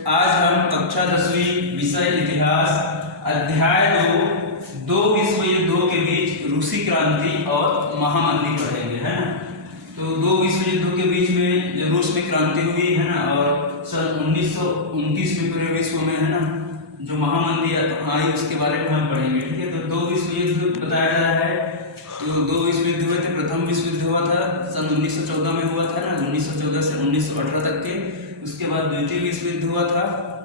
आज हम कक्षा 10वीं विषय इतिहास अध्याय 2 विश्व युद्धों के बीच रूसी क्रांति और महामंदी पढ़ेंगे, है ना। तो 2 विश्व युद्धों के बीच में जो रूस में क्रांति हुई है ना, और सन 1929 में पूरे विश्व में, है ना, जो महामंदी आई उसके बारे में हम पढ़ेंगे, ठीक है। तो 2 विश्व युद्ध बताया जा रहा है। तो 2 विश्व युद्ध हुए थे। प्रथम विश्व युद्ध हुआ था सन 1914 में हुआ था ना, 1914 से 1918 तक के। उसके बाद द्वितीय विश्व युद्ध हुआ था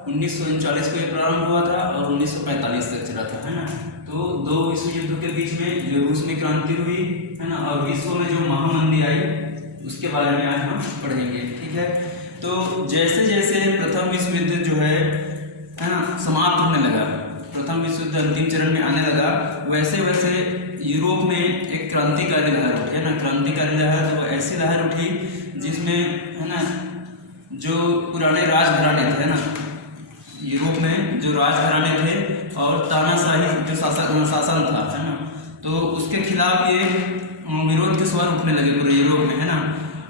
1939 को प्रारंभ हुआ था और 1945 तक चला था, है ना। तो 2 विश्व युद्धों के बीच में जो रूस में क्रांति हुई, है ना, और विश्व में जो महामंदी आई उसके बारे में आज हम पढ़ेंगे, ठीक है। तो जैसे जैसे प्रथम विश्व युद्ध जो है ना समाप्त होने लगा, प्रथम विश्व युद्ध अंतिम चरण में आने लगा, वैसे वैसे यूरोप में एक क्रांतिकारी लहर उठी, है ना। क्रांतिकारी लहर तो ऐसी लहर उठी जिसमें, है ना, जो पुराने राजघराने थे, है ना, यूरोप में जो राजघराने थे और तानाशाही जो शासन था, है ना, तो उसके खिलाफ ये विरोध के स्वर उठने लगे पूरे यूरोप में, है ना।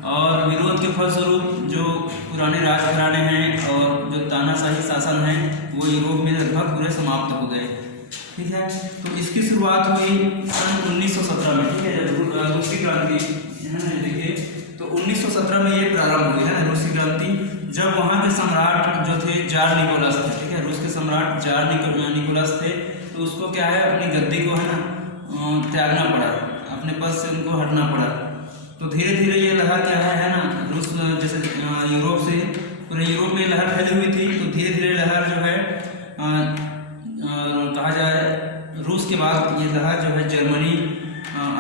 और विरोध के फलस्वरूप जो पुराने राजघराने हैं और जो तानाशाही शासन है वो यूरोप में लगभग पूरे समाप्त हो गए, ठीक है। तो इसकी शुरुआत हुई सन 1917 में, ठीक है, रूसी क्रांति, है ना। देखिए, तो 1917 में ये प्रारंभ हुई, है ना, रूसी क्रांति, जब वहाँ के सम्राट जो थे जार निकोलस थे, ठीक है, रूस के सम्राट जार निकोलस थे। तो उसको क्या है, अपनी गद्दी को, है ना, त्यागना पड़ा, अपने पद से उनको हटना पड़ा। तो धीरे धीरे ये लहर क्या है ना, रूस जैसे यूरोप से पूरे यूरोप में लहर फैली हुई थी, तो धीरे धीरे लहर जो है कहा जाए रूस के बाद ये लहर जो है जर्मनी,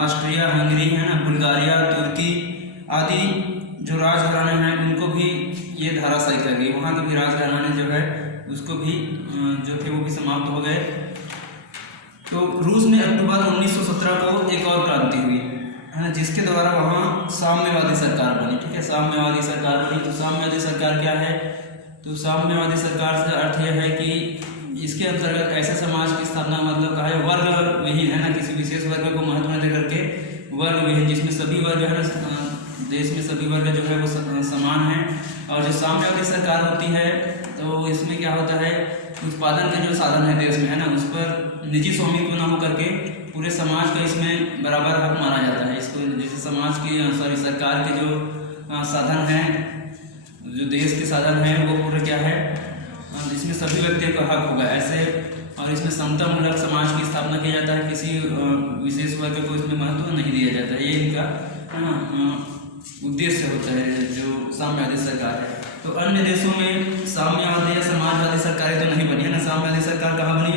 ऑस्ट्रिया, हंगरी, है ना, बुल्गारिया, तुर्की आदि जो राजघराने हैं उनको भी ये धाराशायी कर गई। वहाँ के भी राजघराने जो है उसको भी जो थे वो भी समाप्त हो गए। तो रूस में अक्टूबर 1917 को एक और क्रांति हुई, है ना, जिसके द्वारा वहाँ साम्यवादी सरकार बनी, ठीक है, साम्यवादी सरकार बनी। तो साम्यवादी सरकार क्या है, तो साम्यवादी सरकार से अर्थ यह है कि इसके अंतर्गत ऐसे समाज की स्थापना, मतलब कहा है वर्ग विहीन, है ना, किसी विशेष वर्ग को महत्व न देकर के वर्ग विहीन, जिसमें सभी वर्ग, है ना, देश में सभी वर्ग जो है वो समान है। और जो साम्यवादी सरकार होती है तो इसमें क्या होता है, उत्पादन के जो साधन है देश में, है ना, उस पर निजी स्वामित्व न हो करके पूरे समाज का इसमें बराबर हक माना जाता है। इसको जैसे समाज की सरकार के जो साधन हैं, जो देश के साधन हैं वो पूरे क्या है, इसमें सभी व्यक्तियों का हक होगा ऐसे। और इसमें समतामूलक समाज की स्थापना किया जाता है, किसी विशेष वर्ग को इसमें महत्व नहीं दिया जाता है। ये इनका, है ना, उद्देश्य होता है जो साम्यवादी सरकार है। तो अन्य देशों में साम्यवादी या समाजवादी सरकारें तो नहीं बनी, है ना। साम्यवादी सरकार कहाँ बनी,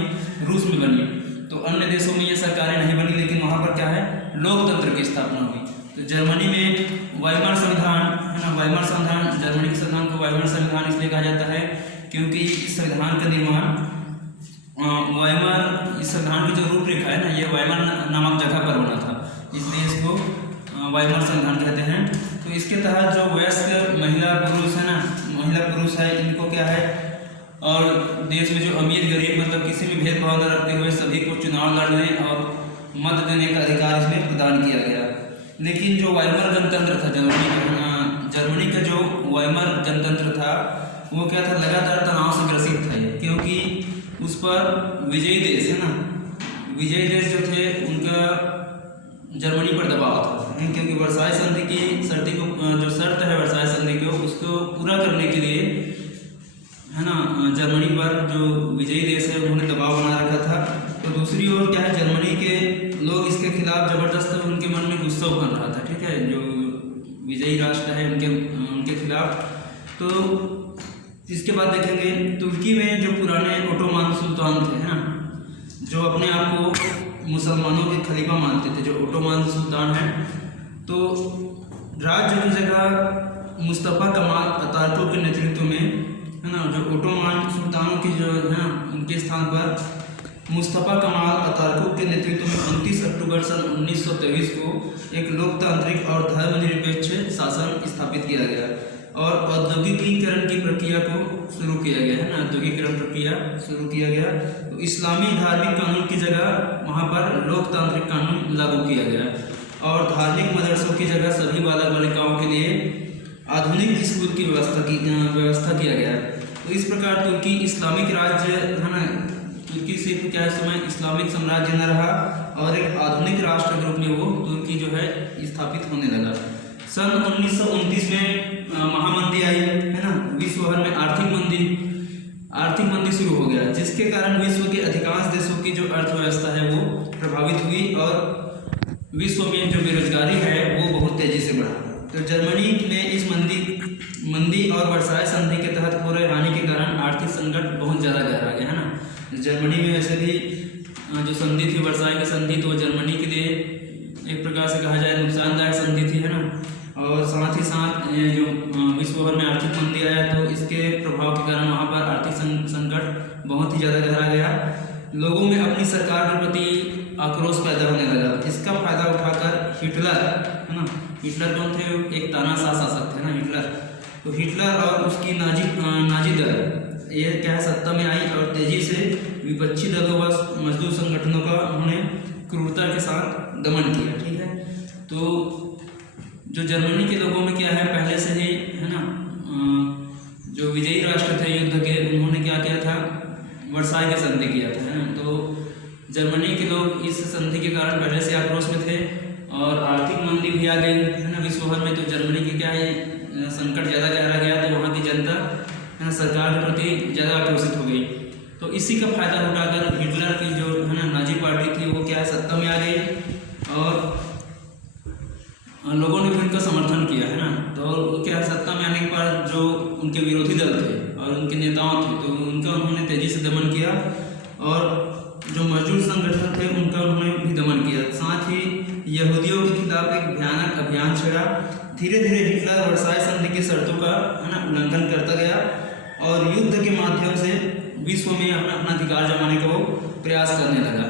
रूस में बनी। तो अन्य देशों में ये सरकारें नहीं बनी, लेकिन वहाँ पर क्या है, लोकतंत्र की स्थापना हुई। तो जर्मनी में वाइमर संविधान, है ना, वाइमर संविधान, जर्मनी के संविधान को वाइमर संविधान इसलिए कहा जाता है क्योंकि इस संविधान का निर्माण वाइमर, इस संविधान की जो रूपरेखा है ना, ये वाइमर नामक जगह पर बना था, इसलिए इसको वाइमर संविधान कहते हैं। तो इसके तहत जो वयस्क महिला पुरुष है ना, महिला पुरुष है, इनको क्या है, और देश में जो अमीर गरीब, मतलब किसी भी भेदभाव न रखते हुए सभी को चुनाव लड़ने और मत देने का अधिकार इसमें प्रदान किया गया। लेकिन जो वाइमर गणतंत्र था जर्मनी का जो वाइमर गणतंत्र था वो क्या था, लगातार तनाव से ग्रसित था, क्योंकि उस पर विजयी देश, है ना, विजयी देश जो थे उनका जर्मनी पर दबाव था, क्योंकि वर्साई संधि की जो शर्त है वर्साई संधि को उसको पूरा करने के लिए, है ना, जर्मनी पर जो विजयी देश है उन्होंने दबाव बना रखा था। तो दूसरी ओर क्या है, जर्मनी के लोग इसके खिलाफ जबरदस्त उनके मन में गुस्सा बन रहा था, ठीक है, जो विजयी राष्ट्र है उनके खिलाफ। तो इसके बाद देखेंगे तुर्की में जो पुराने ओटोमान सुल्तान थे, है ना, जो अपने आप को मुसलमानों के खलीफा मानते थे, जो ओटोमान सुल्तान हैं, तो राज्य की जगह मुस्तफ़ा कमाल अतातुर्क के नेतृत्व में, है ना, जो ओटोमान सुल्तानों की जो है ना, उनके स्थान पर मुस्तफ़ा कमाल अतातुर्क के नेतृत्व में 29 अक्टूबर सन 1923 को एक लोकतांत्रिक और धर्मनिरपेक्ष शासन स्थापित किया गया और औद्योगिकीकरण की प्रक्रिया को शुरू किया गया, है ना, औद्योगिकीकरण प्रक्रिया शुरू किया गया। तो इस्लामी धार्मिक कानून की जगह वहाँ पर लोकतांत्रिक कानून लागू किया गया और धार्मिक मदरसों की जगह सभी बालक बालिकाओं के लिए आधुनिक स्कूल की व्यवस्था किया गया। तो इस प्रकार तुर्की इस्लामिक राज्य है ना, तुर्की सिर्फ क्या है समय इस्लामिक साम्राज्य न रहा और एक आधुनिक राष्ट्र के रूप में वो तुर्की जो है स्थापित होने लगा। सन 1929 में महामंदी आई है ना, विश्व भर में आर्थिक मंदी शुरू हो गया, जिसके कारण विश्व के अधिकांश देशों की जो अर्थव्यवस्था है वो प्रभावित हुई और विश्व में जो बेरोजगारी है वो बहुत तेजी से बढ़ा। तो जर्मनी में इस मंदी और वर्साय संधि के तहत हो रहे हानि के कारण आर्थिक संकट बहुत ज़्यादा गहरा गया है ना। जर्मनी में वैसे भी जो संधि थी वर्साय की संधि, तो जर्मनी के लिए एक प्रकार से कहा जाए नुकसानदायक संधि थी है ना, और साथ ही साथ जो विश्व भर में आर्थिक मंदी आया तो इसके प्रभाव के कारण वहाँ पर आर्थिक संकट बहुत ही ज़्यादा गहरा गया। लोगों में अपनी सरकार के प्रति आक्रोश पैदा होने लगा। इसका फायदा उठाकर हिटलर है ना, हिटलर कौन थे, एक तानाशाह शासक थे ना हिटलर, तो हिटलर और उसकी नाजी दल ये क्या है सत्ता में आई और तेजी से विपक्षी दलों व मजदूर संगठनों का उन्होंने क्रूरता के साथ दमन किया। ठीक है, तो जो जर्मनी के लोगों में क्या है पहले से ही है ना, जो विजयी राष्ट्र थे युद्ध के, उन्होंने क्या किया था, वर्साय की संधि किया था है ना। तो जर्मनी के लोग इस संधि के कारण पहले से आक्रोश में थे और आर्थिक मंदी भी आ गई है ना विश्व भर में। तो जर्मनी की क्या है संकट ज़्यादा गहरा गया, तो वहाँ की जनता है ना सरकार के प्रति ज़्यादा आक्रोशित हो गई। तो इसी का फायदा उठाकर हिटलर की जो है ना नाजी पार्टी थी वो क्या है सत्ता में आ गई और लोगों ने भी उनका समर्थन किया है ना। तो क्या सत्ता में आने के बाद जो उनके विरोधी दल थे और उनके नेताओं थे तो उनका उन्होंने तेजी से दमन किया और जो मजदूर संगठन थे उनका उन्होंने भी दमन किया। साथ ही यहूदियों के खिलाफ एक भयानक अभियान छेड़ा। धीरे धीरे हिटलर वर्साय संधि की शर्तों का है ना उल्लंघन करता गया और युद्ध के माध्यम से विश्व में अपना अधिकार जमाने का वो प्रयास करने लगा।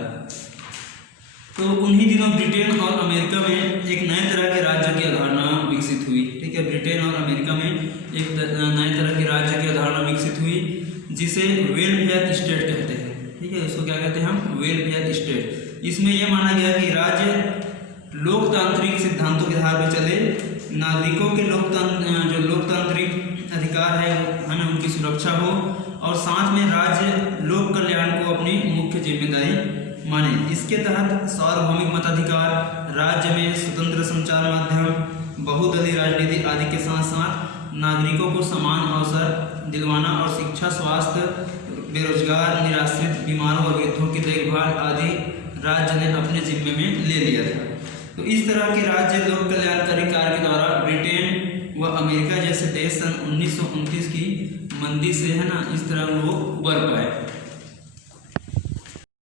तो उन्हीं दिनों ब्रिटेन और अमेरिका में एक नए तरह के राज्य की अवधारणा विकसित हुई। ठीक है, ब्रिटेन और अमेरिका में एक नए तरह के राज्य की अवधारणा विकसित हुई जिसे वेलफेयर स्टेट कहते हैं। ठीक है, इसको क्या कहते हैं हम, वेलफेयर स्टेट। इसमें यह माना गया कि राज्य लोकतांत्रिक सिद्धांतों के आधार पर चले, नागरिकों के जो लोकतांत्रिक अधिकार है ना उनकी सुरक्षा हो और साथ में राज्य लोक कल्याण को अपनी मुख्य जिम्मेदारी माने। इसके तहत सार्वभौमिक मताधिकार, राज्य में स्वतंत्र संचार माध्यम, बहुदलीय राजनीति आदि के साथ साथ नागरिकों को समान अवसर दिलवाना और शिक्षा, स्वास्थ्य, बेरोजगार, निराश्रित, बीमारों और वृद्धों की देखभाल आदि राज्य ने अपने जिम्मे में ले लिया था। तो इस तरह के राज्य लोक कल्याणकारी कार्य के द्वारा ब्रिटेन व अमेरिका जैसे देश सन 1929 की मंदी से है ना इस तरह वो उबर पाए।